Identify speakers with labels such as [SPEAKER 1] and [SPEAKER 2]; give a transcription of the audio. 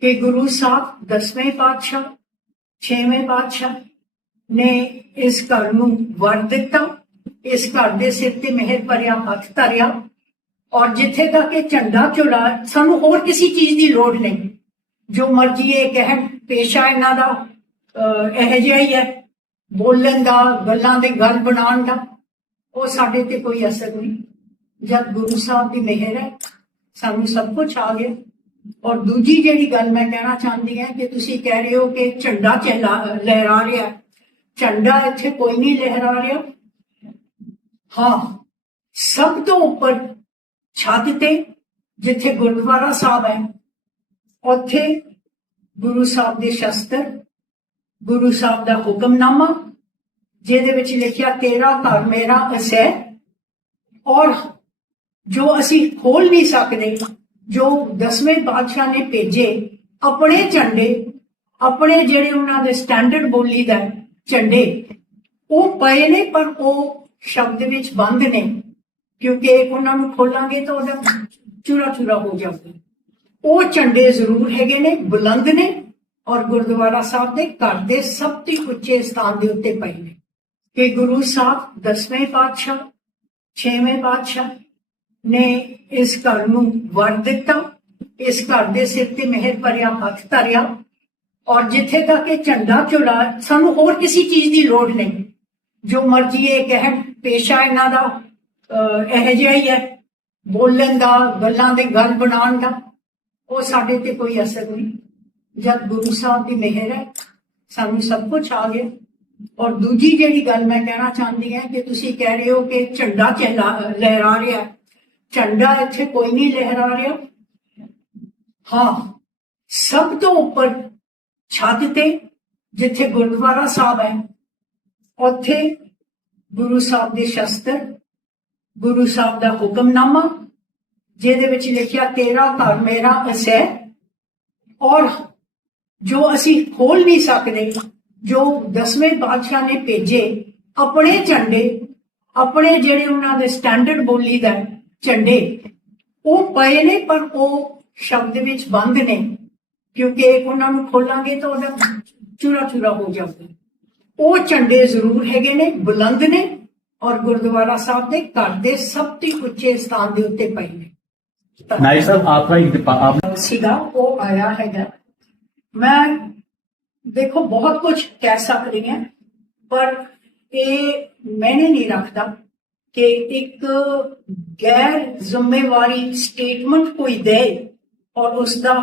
[SPEAKER 1] ਕਿ ਗੁਰੂ ਸਾਹਿਬ ਦਸਵੇਂ ਪਾਤਸ਼ਾਹ ਛੇਵੇਂ ਪਾਤਸ਼ਾਹ ਨੇ ਇਸ ਘਰ ਨੂੰ ਵਰ ਦਿੱਤਾ। ਇਸ ਘਰ ਦੇ ਸਿਰ ਤੇ ਮਿਹਰ ਭਰਿਆ ਹੱਥ ਧਰਿਆ। ਔਰ ਜਿੱਥੇ ਤੱਕ ਇਹ ਝੰਡਾ ਚੁੜਾ ਸਾਨੂੰ ਹੋਰ ਕਿਸੇ ਚੀਜ਼ ਦੀ ਲੋੜ ਨਹੀਂ। ਜੋ ਮਰਜ਼ੀ ਇਹ ਕਹਿਣ ਪੇਸ਼ਾ ਇਹਨਾਂ ਦਾ ਅਹ, ਇਹੋ ਜਿਹਾ ਹੀ ਹੈ। ਬੋਲਣ ਦਾ ਗੱਲਾਂ ਦੇ ਗੱਲ ਬਣਾਉਣ ਦਾ ਉਹ ਸਾਡੇ ਤੇ ਕੋਈ ਅਸਰ ਨਹੀਂ। ਜਦ ਗੁਰੂ ਸਾਹਿਬ ਦੀ ਮਿਹਰ ਹੈ ਸਾਨੂੰ ਸਭ ਕੁਝ ਆ ਗਿਆ। ਔਰ ਦੂਜੀ ਜਿਹੜੀ ਗੱਲ ਮੈਂ ਕਹਿਣਾ ਚਾਹੁੰਦੀ ਹਾਂ ਕਿ ਤੁਸੀਂ ਕਹਿ ਰਹੇ ਹੋ ਕਿ ਝੰਡਾ ਚਲਾ ਲਹਿਰਾ ਰਿਹਾ। ਝੰਡਾ ਇੱਥੇ ਕੋਈ ਨਹੀਂ ਲਹਿਰਾ ਰਿਹਾ। ਹਾਂ, ਸਭ ਤੋਂ ਉੱਪਰ ਛੱਤ ਤੇ, ਜਿੱਥੇ ਗੁਰਦੁਆਰਾ ਸਾਹਿਬ ਹੈ, ਉੱਥੇ ਗੁਰੂ ਸਾਹਿਬ ਦੇ ਸ਼ਸਤਰ, ਗੁਰੂ ਸਾਹਿਬ ਦਾ ਹੁਕਮਨਾਮਾ, ਜਿਹਦੇ ਵਿੱਚ ਲਿਖਿਆ, ਤੇਰਾ ਘਰ ਮੇਰਾ ਅਸੈ ਔਰ ਜੋ ਅਸੀਂ ਖੋਲ ਨਹੀਂ ਸਕਦੇ ਜੋ ਦਸਵੇਂ ਪਾਤਸ਼ਾਹ ਨੇ ਭੇਜੇ, ਆਪਣੇ ਝੰਡੇ, ਆਪਣੇ ਜਿਹੜੇ ਉਹਨਾਂ ਦੇ ਸਟੈਂਡਰਡ ਬੋਲੀ ਦਾ ਝੰਡੇ, ਉਹ ਪਏ ਨੇ, ਪਰ ਉਹ ਸ਼ਬਦ ਵਿੱਚ ਬੰਦ ਨੇ, ਕਿਉਂਕਿ ਉਹਨਾਂ ਨੂੰ ਖੋਲਾਂਗੇ ਤਾਂ ਉਹਦਾ ਚੂਰਾ ਚੂਰਾ ਹੋ ਜਾਊਗਾ। ਉਹ ਝੰਡੇ ਜ਼ਰੂਰ ਹੈਗੇ ਨੇ, ਬੁਲੰਦ ਨੇ, ਔਰ ਗੁਰਦੁਆਰਾ ਸਾਹਿਬ ਦੇ ਘਰ ਦੇ ਸਭ ਤੋਂ ਉੱਚੇ ਸਥਾਨ ਦੇ ਉੱਤੇ ਪਏ ਨੇ। ਕਿ ਗੁਰੂ ਸਾਹਿਬ ਦਸਵੇਂ ਪਾਤਸ਼ਾਹ, ਛੇਵੇਂ ਪਾਤਸ਼ਾਹ ਨੇ ਇਸ ਘਰ ਨੂੰ ਵਰ ਦਿੱਤਾ। ਇਸ ਘਰ ਦੇ ਸਿਰ ਤੇ ਮਿਹਰ ਭਰਿਆ ਹੱਥ ਧਰਿਆ। ਔਰ ਜਿੱਥੇ ਤੱਕ ਇਹ ਝੰਡਾ ਚੁੜਾ ਸਾਨੂੰ ਹੋਰ ਕਿਸੇ ਚੀਜ਼ ਦੀ ਲੋੜ ਨਹੀਂ। ਜੋ ਮਰਜ਼ੀ ਇਹ ਕਹਿਣ ਪੇਸ਼ਾ ਇਹਨਾਂ ਦਾ ਅਹ, ਇਹੋ ਜਿਹਾ ਹੀ ਹੈ। ਬੋਲਣ ਦਾ ਗੱਲਾਂ ਦੇ ਗੱਲ ਬਣਾਉਣ ਦਾ ਉਹ ਸਾਡੇ ਤੇ ਕੋਈ ਅਸਰ ਨਹੀਂ। ਜਦ ਗੁਰੂ ਸਾਹਿਬ ਦੀ ਮਿਹਰ ਹੈ ਸਾਨੂੰ ਸਭ ਕੁਝ ਆ ਗਿਆ। ਔਰ ਦੂਜੀ ਜਿਹੜੀ ਗੱਲ ਮੈਂ ਕਹਿਣਾ ਚਾਹੁੰਦੀ ਹਾਂ ਕਿ ਤੁਸੀਂ ਕਹਿ ਰਹੇ ਹੋ ਕਿ ਝੰਡਾ ਚਲਾ ਲਹਿਰਾ ਰਿਹਾ ਝੰਡਾ ਇੱਥੇ ਕੋਈ ਨਹੀਂ ਲਹਿਰਾ ਰਿਹਾ। ਹਾਂ, ਸਭ ਤੋਂ ਉੱਪਰ ਛੱਤ ਤੇ, ਜਿੱਥੇ ਗੁਰਦੁਆਰਾ ਸਾਹਿਬ ਹੈ, ਉੱਥੇ ਗੁਰੂ ਸਾਹਿਬ ਦੇ ਸ਼ਸਤਰ, ਗੁਰੂ ਸਾਹਿਬ ਦਾ ਹੁਕਮਨਾਮਾ, ਜਿਹਦੇ ਵਿੱਚ ਲਿਖਿਆ, ਤੇਰਾ ਘਰ ਮੇਰਾ ਅਸੈ ਔਰ ਜੋ ਅਸੀਂ ਖੋਲ ਨਹੀਂ ਸਕਦੇ, ਜੋ ਦਸਵੇਂ ਬਾਦਸ਼ਾਹ ਨੇ ਭੇਜੇ, ਆਪਣੇ ਝੰਡੇ, ਆਪਣੇ ਜਿਹੜੇ ਉਹਨਾਂ ਦੇ ਸਟੈਂਡਰਡ ਬੋਲੀ ਦਾ ਝੰਡੇ। ਉਹ ਪਏ ਨੇ ਪਰ ਉਹ ਸ਼ਬਦ ਵਿੱਚ ਬੰਦ ਨੇ। ਕਿਉਂਕਿ ਉਹਨਾਂ ਨੂੰ ਖੋਲਾਂਗੇ ਤਾਂ ਉਹਦਾ ਚੂਰਾ ਚੂਰਾ ਹੋ ਜਾਊਗਾ। ਉਹ ਝੰਡੇ ਜ਼ਰੂਰ ਹੈਗੇ ਨੇ ਬੁਲੰਦ ਨੇ ਔਰ ਗੁਰਦੁਆਰਾ ਸਾਹਿਬ ਦੇ ਘਰ ਦੇ ਸਭ ਤੋਂ ਉੱਚੇ ਸਥਾਨ ਦੇ ਉੱਤੇ ਪਏ ਨੇ।
[SPEAKER 2] ਨਾਈ ਸਾਹਿਬ ਆਪਣਾ ਇੱਕ ਆਪ
[SPEAKER 1] ਸੀਗਾ ਉਹ ਆਇਆ ਹੈਗਾ। ਮੈਂ ਦੇਖੋ ਬਹੁਤ ਕੁਝ ਕਹਿ ਸਕਦੀ ਹਾਂ ਪਰ ਇਹ ਮੈਨੇ ਨਹੀਂ ਰੱਖਦਾ। ਕਿ ਇੱਕ ਗੈਰ ਜ਼ਿੰਮੇਵਾਰੀ ਸਟੇਟਮੈਂਟ ਕੋਈ ਦੇ ਔਰ ਉਸ ਦਾ